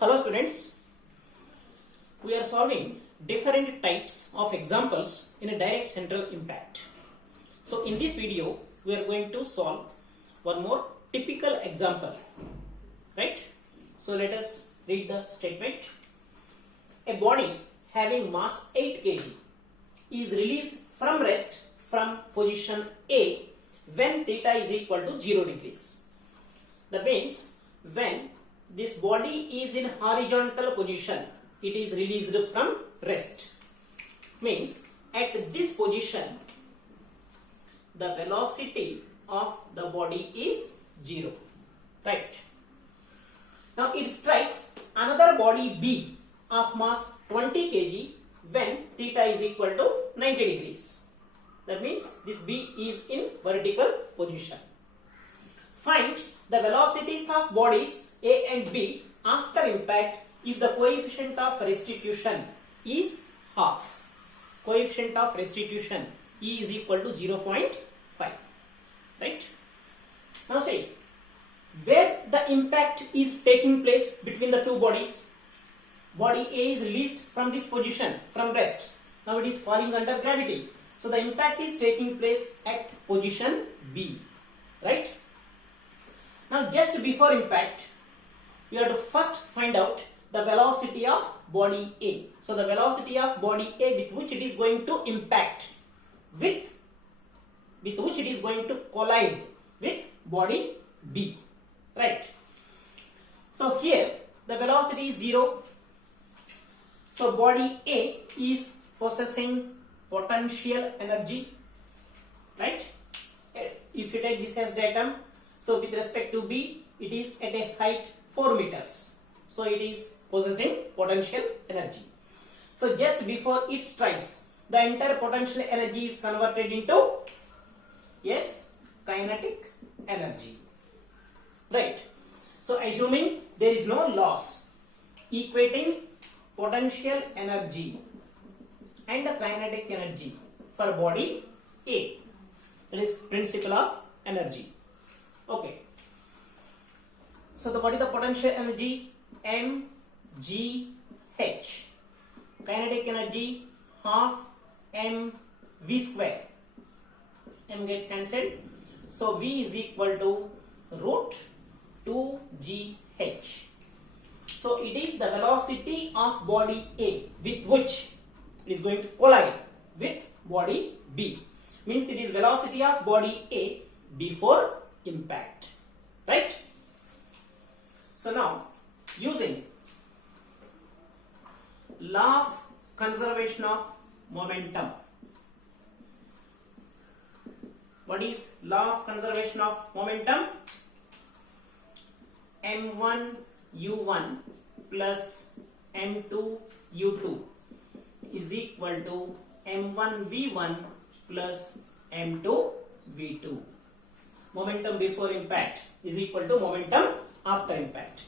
Hello students, we are solving different types of examples in a direct central impact. So in this video, we are going to solve one more typical example, right? So let us read the statement. A body having mass 8 kg is released from rest from position A when theta is equal to 0 degrees. That means when this body is in horizontal position, it is released from rest. Means at this position, the velocity of the body is 0. Right. Now it strikes another body B of mass 20 kg when theta is equal to 90 degrees. That means this B is in vertical position. Find the velocities of bodies A and B after impact if the coefficient of restitution is half. Coefficient of restitution E is equal to 0.5. Right? Now say, where the impact is taking place between the two bodies, body A is released from this position, from rest. Now it is falling under gravity. So the impact is taking place at position B. Right? Now just before impact, you have to first find out the velocity of body A. So the velocity of body A with which it is going to impact, with which it is going to collide with body B. Right. So here the velocity is 0. So body A is possessing potential energy. Right. If you take this as datum, so with respect to B, it is at a height 4 meters. So it is possessing potential energy. So just before it strikes, the entire potential energy is converted into, yes, kinetic energy. Right. So assuming there is no loss, equating potential energy and the kinetic energy for body A. That is principle of energy. Okay. So what is the potential energy? mgh. Kinetic energy half mv square. M gets cancelled. So v is equal to root 2gh. So it is the velocity of body A with which it is going to collide with body B. Means it is velocity of body A before impact. Right? So now using law of conservation of momentum. What is law of conservation of momentum? m1 u1 plus m2 u2 is equal to m1 v1 plus m2 v2. Momentum before impact is equal to momentum after impact.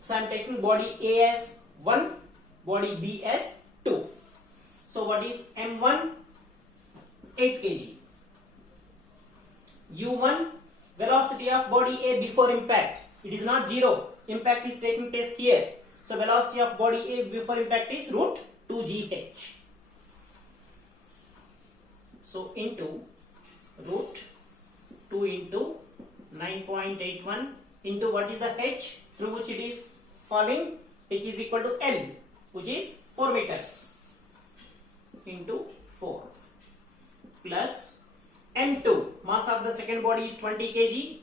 So I am taking body A as 1, body B as 2. So what is m1? 8 kg. u1, velocity of body A before impact. It is not 0. Impact is taking place here. So velocity of body A before impact is root 2gh. So into root 2 into 9.81 into what is the h through which it is falling? H is equal to L, which is 4 meters into 4 plus m2, mass of the second body is 20 kg,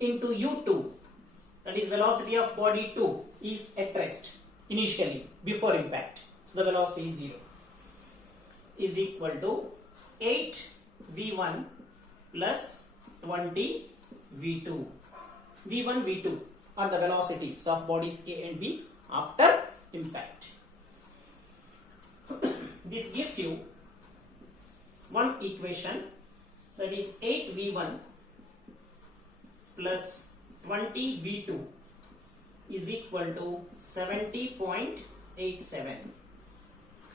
into u2, that is velocity of body 2 is at rest initially before impact. So the velocity is 0, is equal to 8 v1 plus 20 v2. v1 v2 are the velocities of bodies A and B after impact. This gives you one equation, that is 8 v1 plus 20 v2 is equal to 70.87.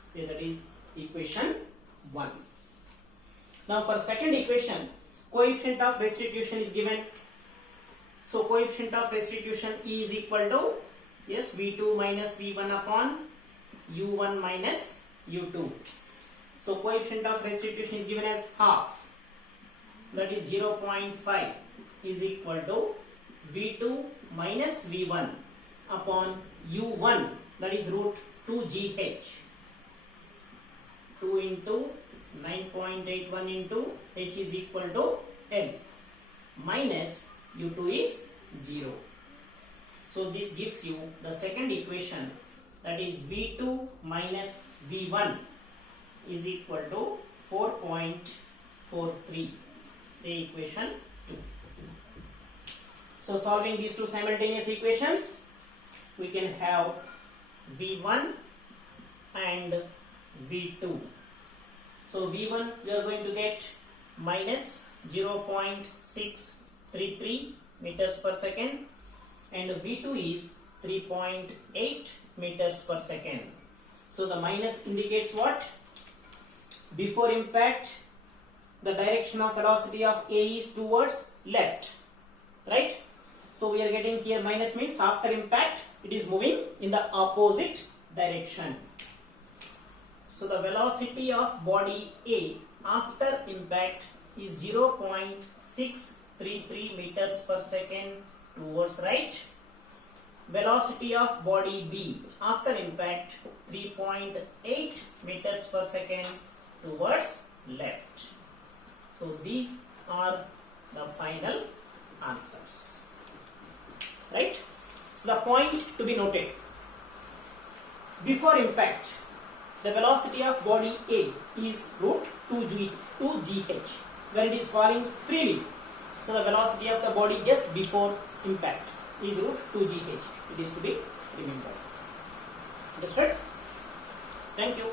So that is equation 1. Now for second equation, coefficient of restitution is given. So coefficient of restitution E is equal to Yes, v2 minus v1 upon u1 minus u2. So coefficient of restitution is given as half, that is 0.5 is equal to v2 minus v1 upon u1, that is root 2gh. 2 into 9.81 into h is equal to L, minus u2 is 0. So this gives you the second equation, that is v2 minus v1 is equal to 4.43. Say equation 2. So solving these two simultaneous equations, we can have v1 and v2. So v1 we are going to get minus 0.633 meters per second, and v2 is 3.8 meters per second. So the minus indicates what? Before impact, the direction of velocity of A is towards left, right? So we are getting here minus means after impact it is moving in the opposite direction. So the velocity of body A after impact is 0.633 meters per second towards right. Velocity of body B after impact 3.8 meters per second towards left. So these are the final answers, right? So the point to be noted: before impact, the velocity of body A is root 2gh when it is falling freely. So the velocity of the body just before impact is root 2gh. It is to be remembered. Understood? Thank you.